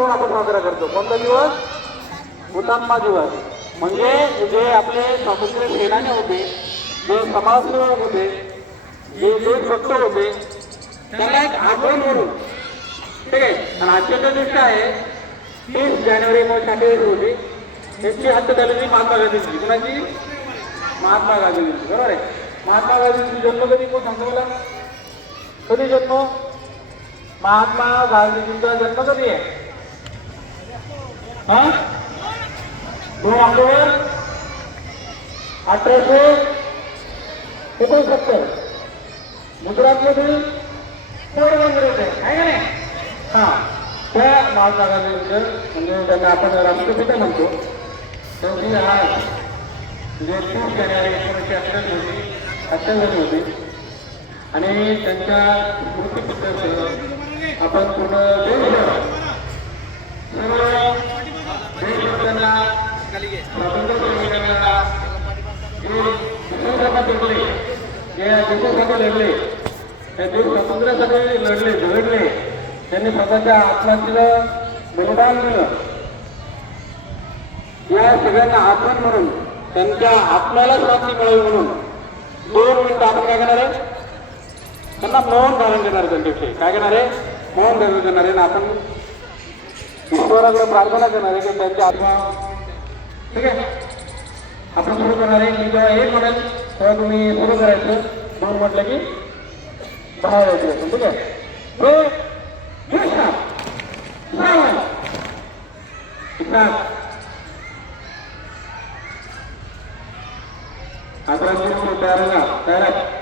म्हणून आपण साजरा करतो. कोणता दिवस? हुतात्मा दिवस. म्हणजे जे आपले स्वातंत्र्य सेनानी होते जे समाजसेवक होते जे देशभक्त होते त्याला एक आठवण म्हणून. ठीक आहे? आणि आजच्या ज्या दिवशी आहे तीस जानेवारी एकोणीसशे अठ्ठावीस होती त्यांची हत्या झालेली महात्मा गांधीची. कुणाची? महात्मा गांधीची. बरोबर आहे? महात्मा गांधींची जन्म कधी? कोण सांगतो मला? कधी जन्म? महात्मा गांधीजींचा जन्म कधी आहे? हा? दोन ऑक्टोबर अठराशे एकोणसत्तर. गुजरातमधील पोरबंदर होते आहे का नाही? हा. त्या महात्मा गांधींचं म्हणजे त्यांना आपण राष्ट्रपिता म्हणतो. त्यांची हा जे तीस जानेवारी एकोणीसशे अठ्ठावीस होती अठ्ठावीस होती. आणि त्यांच्या स्मृतीपुस्तक आपण पूर्ण जे देशासाठी लढले जे देशासाठी लढले स्वातंत्र्यासाठी लढले झगडले त्यांनी स्वतःच्या आत्महत्येला बलिदान दिलं या सगळ्यांना आठवण म्हणून त्यांच्या आत्म्याला शांती मिळावी म्हणून दोन मिनिटं आपण काय करणार आहे त्यांना मौन धारण करणार आहे त्यांच्याविषयी काय करणार आहे मौन धारण करणार आहे आणि आपण ईश्वराकडे प्रार्थना करणार आहे की त्यांच्या आत्मा ठीक आहे? आपण सुरू करणार आहे. मी जेव्हा एक म्हणेल तेव्हा तुम्ही सुरू करायचं. म्हणून म्हटलं की दहा वाजले ठीक आहे? हो. अकरा सुरू तयार राहा तयार एक.